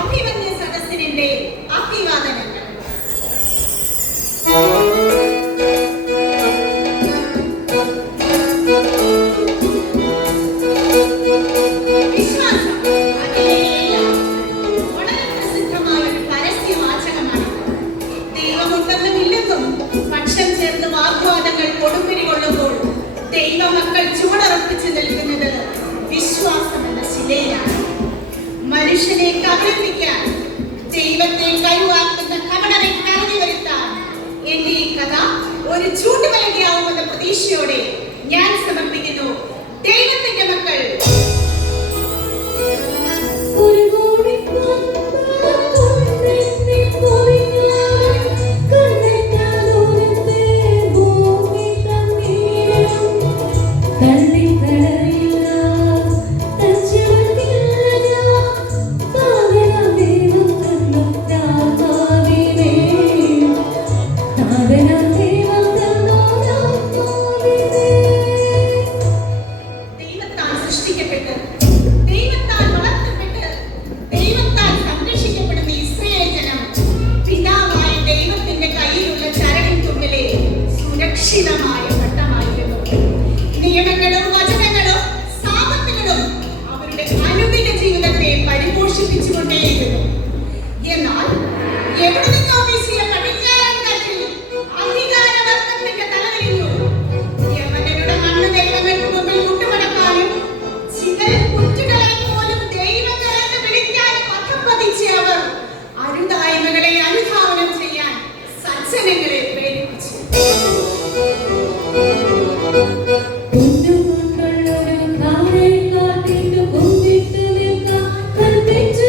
അഭിമന്യ സദസ്സിന്റെ അഭിവാദനങ്ങൾ. വിശ്വാസം അതിലെല്ലാം വളരെ പ്രസിദ്ധമായ ഒരു പരസ്യവാചകമാണ്. ദൈവമുണ്ടെന്നും ഇല്ലെന്നും പക്ഷം ചേർന്ന് വാഗ്വാദങ്ങൾ കൊടുമ്പിരി കൊള്ളുമ്പോൾ ദൈവമക്കൾ ചുവടുറപ്പിച്ച് നിൽക്കുന്നത് വിശ്വാസം എന്ന ശിലയിലാണ്. മനുഷ്യനെ കബളിപ്പിക്കാൻ ദൈവത്തെ കരുവാക്കുന്ന കപടനെ കരുതി വരുത്താൻ എന്റെ ഈ കഥ ഒരു ചൂണ്ടുമലകയാവുമെന്ന പ്രതീക്ഷയോടെ ഞാൻ സമർപ്പിക്കുന്നു. ദൈവത്തിന്റെ മക്കൾ നിയമങ്ങളും വചനങ്ങളും സാപത്തുകളും അവരുടെ അനുദിന ജീവിതത്തെ പരിപോഷിപ്പിച്ചുകൊണ്ടേയിരുന്നു. എന്നാൽ എവിടെ നിന്നോ വീശിയ പടിഞ്ഞാറൻ കാറ്റിൽ അധികാരവർഗത്തിന്റെ തലതിരിഞ്ഞു. യമനരുടെ മണ്ണ് ദൈവങ്ങൾക്ക് മുമ്പിൽ മുട്ടുമടക്കാനും ചിതൽ കുറ്റുകളെ പോലും ദൈവങ്ങളെന്ന് വിളിക്കാനും അധപ്പതിച്ച അവർ അരുതായ്മകളെ അനുധാവനം ചെയ്യാൻ സജ്ജനങ്ങളെ പ്രേരിപ്പിച്ചു. ൊരു കാരെ കാട്ടിട്ട് കൊണ്ടിട്ട് നിൽക്കാം കൽപ്പിച്ചു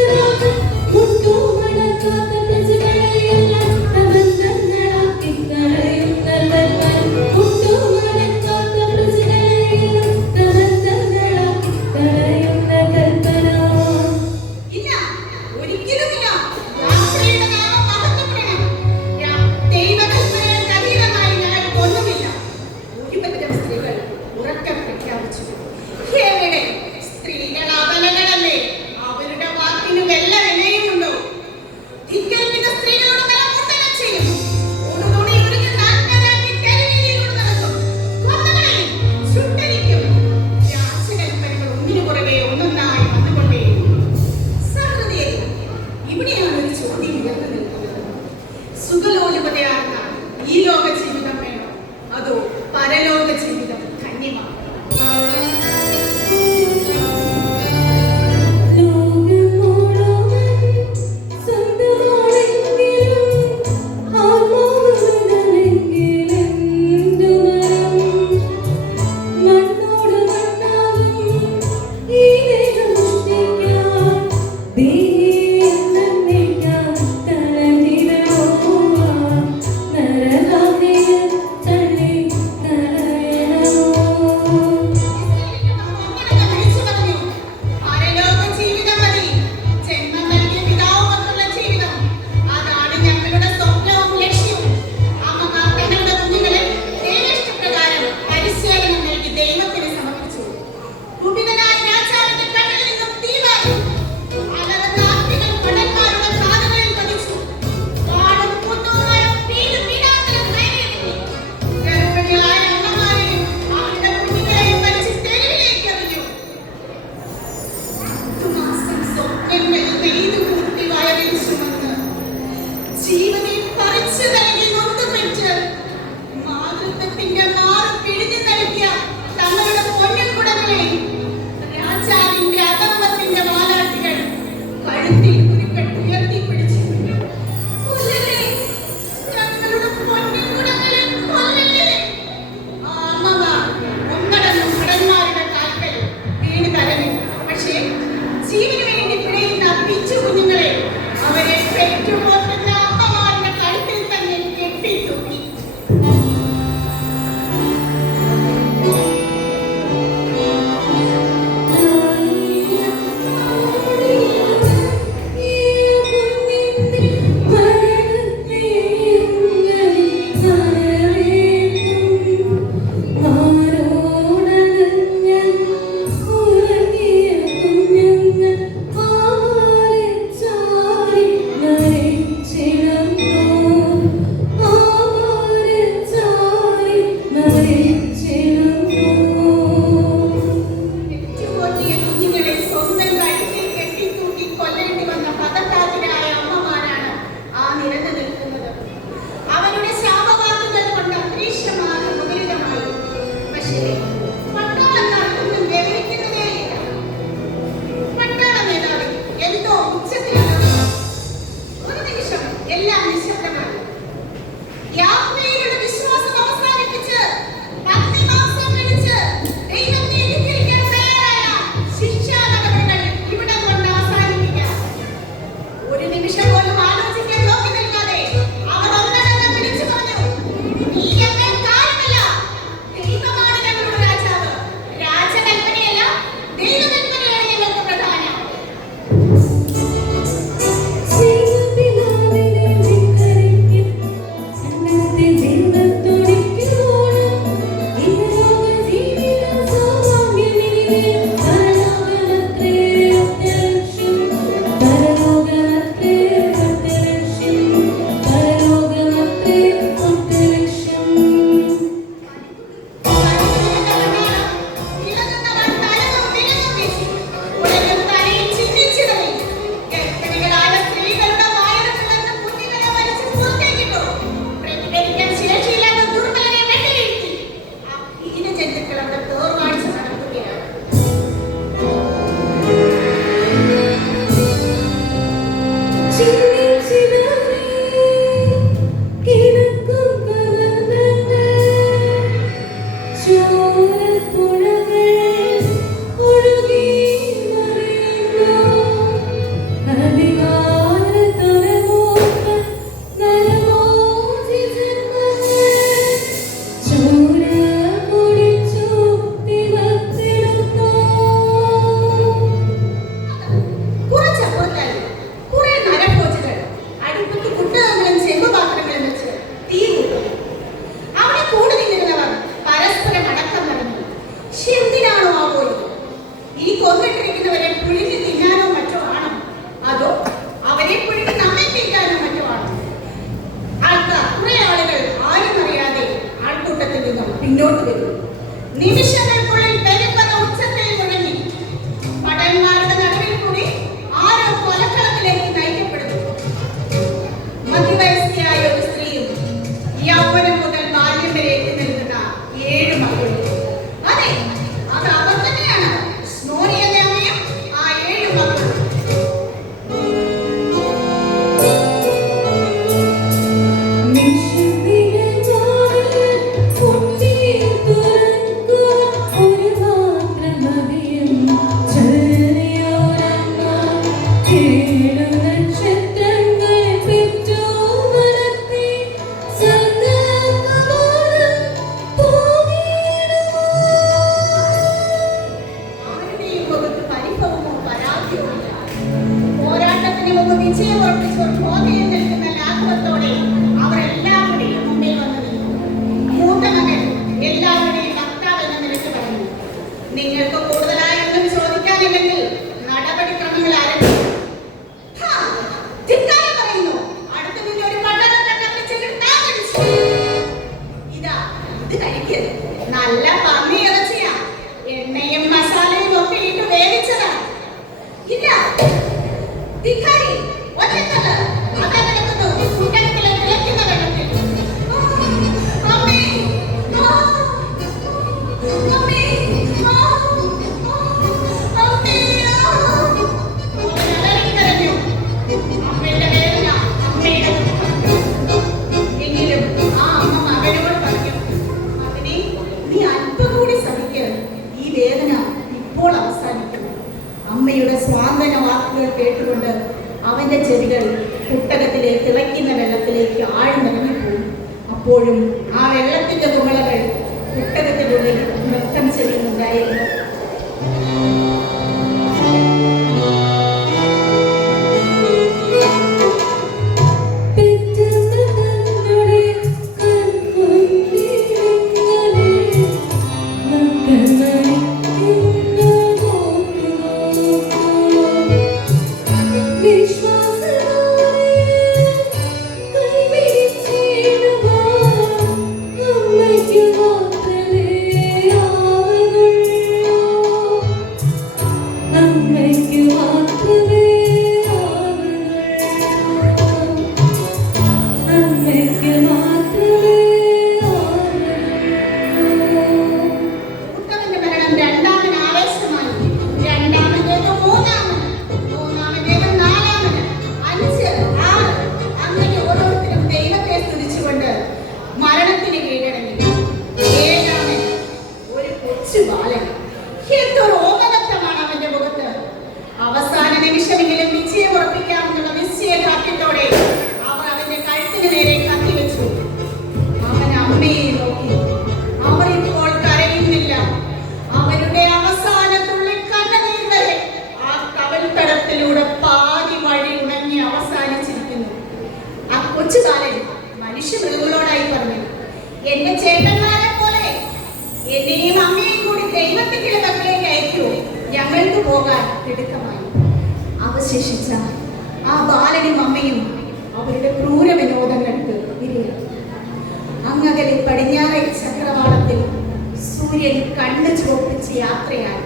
മുഖത്തിന് മുമ്പ് വിജയം ഉറപ്പിച്ച് ഒരു ബോധയിൽ നിൽക്കുന്ന ലാഘവത്തോടെ അവർ എല്ലാവരുടെയും മുമ്പിൽ വന്നു നിന്നു. മൂത്ത മകൻ എല്ലാവരുടെയും ഭർത്താവ് എന്ന നിലയ്ക്ക് പറഞ്ഞു, നിങ്ങൾക്ക് കൂടുതലായി ഒന്നും ചോദിക്കാനില്ലെങ്കിൽ നടപടിക്രമങ്ങൾ ആരംഭിക്കും. പറയുന്നു, അടുത്ത് നിന്ന് ഒരു പട്ടണം ഇതാ ഇത് കഴിക്കരുത്. നല്ല പന്നി ഇറച്ചിയാ, എണ്ണയും മസാലയും ഒക്കെ ഇട്ട് വേവിച്ചതാ. ഇല്ല ധിക്കാരി, ഒറ്റത്തത് അതാ കിടക്കുന്നു കിണറ്റിലെ തിളയ്ക്കുന്ന വെള്ളത്തിൽ. അമ്മേ അമ്മേ അമ്മേ കരഞ്ഞു. അമ്മയുടെ വേദന, അമ്മയുടെ എങ്കിലും ആ അമ്മ മകനോട് പറഞ്ഞു, മകനെ നീ അല്പം കൂടി സഹിക്കുക, ഈ വേദന ഇപ്പോൾ അവസാനിക്കും. അമ്മയുടെ സ്വാന്തന വാക്കുകൾ കേട്ടുകൊണ്ട് അവന്റെ ചെവികൾ കുട്ടകത്തിലെ തിളയ്ക്കുന്ന വെള്ളത്തിലേക്ക് ആഴ്ന്നിറങ്ങിപ്പോയി. അപ്പോഴും ആ വെള്ളത്തിന്റെ കുമിളകൾ കുട്ടകത്തിനുള്ളിൽ നൃത്തം ചെയ്യുന്നുണ്ടായിരുന്നു. അവസാന നിമിഷമെങ്കിലും വിജയം ഉറപ്പിക്കാമെന്നുള്ള നിശ്ചയദാർഢ്യത്തോടെ അവർ അവന്റെ കഴുത്തിന് നേരെ കത്തിവെച്ചു. അവൻ അമ്മയെ നോക്കി. അവർ ഇപ്പോൾ കരയുന്നില്ല. അവരുടെ അവസാന തുള്ളി കണ്ണുനീർ വരെ ആ കവൽത്തടത്തിലൂടെ പാതി വഴി ഉണങ്ങി അവസാനിച്ചിരിക്കുന്നു. ആ കൊച്ചു ബാലൻ മനുഷ്യമൃഗങ്ങളോടായി പറഞ്ഞു, എന്റെ ചേട്ടന്മാരെ പോലെ എന്നെയും അമ്മയെയും കൂടി ദൈവത്തിന്റെ മക്കളിലേക്ക് അയക്കൂ, ഞങ്ങൾക്ക് പോകാൻ തിടുക്കമായി. അവശേഷിച്ച ആ ബാലനും അമ്മയും അവരുടെ ക്രൂര വിനോദങ്ങൾക്ക് ഇരയായി. അങ്ങകലെ പടിഞ്ഞാറേ ചക്രവാളത്തിൽ സൂര്യൻ കണ്ണ് ചുവപ്പിച്ച് യാത്രയായി.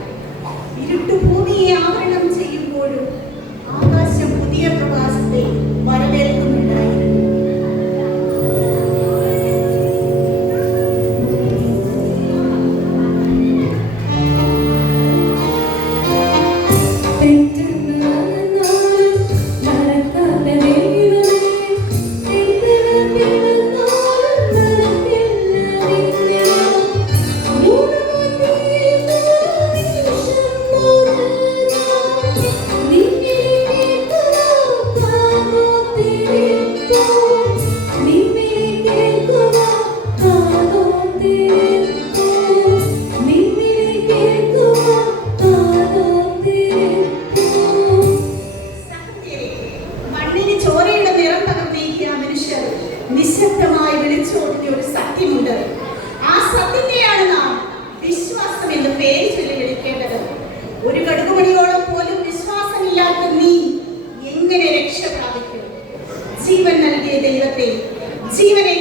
ഇരുട്ടു ഭൂമിയെ ആവരണം ചെയ്യുമ്പോഴും ആകാശം പുതിയ പ്രകാശത്തെ വരവേൽക്കുന്നുണ്ടായിരുന്നു. നിശബ്ദമായി വിളിച്ചോടുന്ന ഒരു സത്യമുണ്ട്. ആ സത്യത്തെയാണ് നാം വിശ്വാസം എന്ന് പേര് ചൊല്ലി വിളിക്കേണ്ടത്. ഒരു കടുകുമണിയോളം പോലും വിശ്വാസമില്ലാത്ത നീ എങ്ങനെ രക്ഷ പ്രാപിക്കും? ജീവൻ നൽകിയ ദൈവത്തെ, ജീവനെ